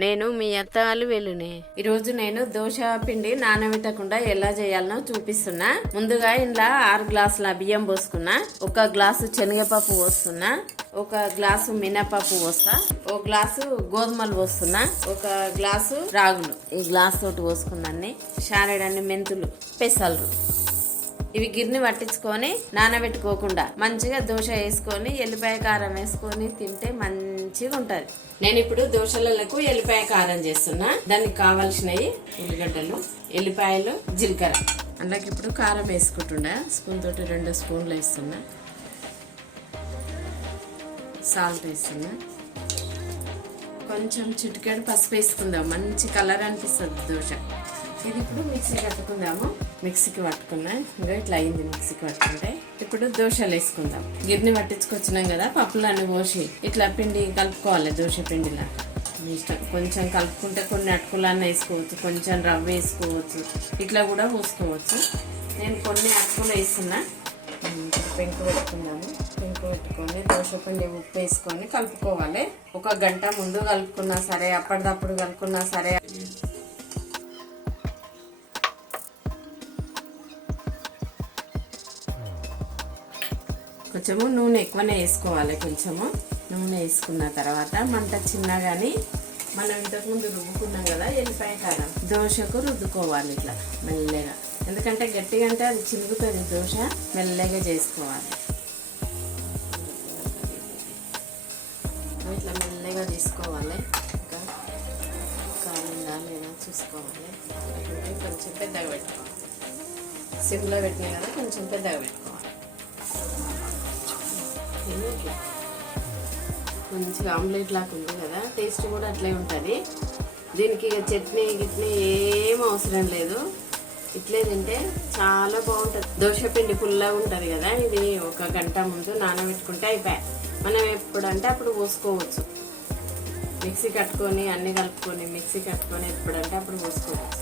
నేను మీ అత్తగారు వెలునే. ఈరోజు నేను దోశ పిండి నానబెట్టకుండా ఎలా చేయాలనో చూపిస్తున్నా. ముందుగా ఇంట్లో 6 గ్లాసుల బియ్యం పోసుకున్నా, 1 గ్లాసు శనగపప్పు పోస్తున్నా, 1 గ్లాసు మినపప్పు పోస్తా, 1 గ్లాసు గోధుమలు పోస్తున్నా, 1 గ్లాసు రాగులు ఈ గ్లాస్ తోటి పోసుకున్నాన్ని, శారెడన్ని మెంతులు, పెసలు. ఇవి గిన్నె పట్టించుకొని నానబెట్టుకోకుండా మంచిగా దోశ వేసుకొని ఎల్లిపాయ కారం వేసుకొని తింటే మంచిగా ఉంటది. నేను ఇప్పుడు దోశలకు ఎల్లిపాయ కారం చేస్తున్నా. దానికి కావాల్సినవి ఉల్లిగడ్డలు, ఎల్లిపాయలు, జీలకర్ర. అందులోకి ఇప్పుడు కారం వేసుకుంటున్నా. స్పూన్ తోటి 2 స్పూన్లు వేస్తున్నా. సాల్ట్ వేస్తున్నా. కొంచెం చిటికెడు పసుపు వేసుకుందాం, మంచి కలర్ అనిపిస్తుంది దోశ. ఇది ఇప్పుడు మిక్సీ కట్టుకుందాము. మిక్సీకి పట్టుకున్నా, ఇంకా ఇట్లా అయింది మిక్సీకి పట్టుకుంటే. ఇప్పుడు దోశలు వేసుకుందాం. గిన్నె పట్టించుకొచ్చినాం కదా, పప్పులన్నీ పోసి ఇట్లా పిండి కలుపుకోవాలి. దోశ పిండిలా మీ ఇష్టం. కొంచెం కలుపుకుంటే కొన్ని అటుకులన్నీ వేసుకోవచ్చు, కొంచెం రవ్వ వేసుకోవచ్చు, ఇట్లా కూడా పోసుకోవచ్చు. నేను కొన్ని అటుకులు వేస్తున్నా. పెంకు పెట్టుకుందాము. పెంకు పెట్టుకొని దోశ పిండి ఉప్పు వేసుకొని కలుపుకోవాలి. 1 గంట ముందు కలుపుకున్నా సరే, అప్పటిదప్పుడు కలుపుకున్నా సరే. కొంచెము నూనె ఎక్కువనే వేసుకోవాలి. కొంచెము నూనె వేసుకున్న తర్వాత మంట చిన్నగాని మనం ఇంతకుముందు రుబ్బుకున్నాం కదా ఎల్లిపాయ కారం, దోశకు రుద్దుకోవాలి ఇట్లా మెల్లగా. ఎందుకంటే గట్టిగా అంటే అది చినుగుతుంది దోశ. మెల్లగా చేసుకోవాలి. ఇట్లా మెల్లగా తీసుకోవాలి. ఇంకా కాలిందా లేదా చూసుకోవాలి. కొంచెం పెద్దగా పెట్టుకోవాలి. సిమ్లో పెట్టినా కదా, కొంచెం పెద్దగా పెట్టుకోవాలి. మంచిగా ఆమ్లెట్ లాగా ఉంది కదా, టేస్ట్ కూడా అట్లే ఉంటుంది. దీనికి చట్నీ గిట్నీ ఏం అవసరం లేదు. ఇట్లే తింటే చాలా బాగుంటుంది. దోశ పిండి పుల్లగా ఉంటుంది కదా, ఇది 1 గంట ముందు నానబెట్టుకుంటే అయిపోయాయి. మనం ఎప్పుడంటే అప్పుడు పోసుకోవచ్చు. మిక్సీ కట్టుకొని అన్నీ కలుపుకొని మిక్సీ కట్టుకొని ఎప్పుడంటే అప్పుడు పోసుకోవచ్చు.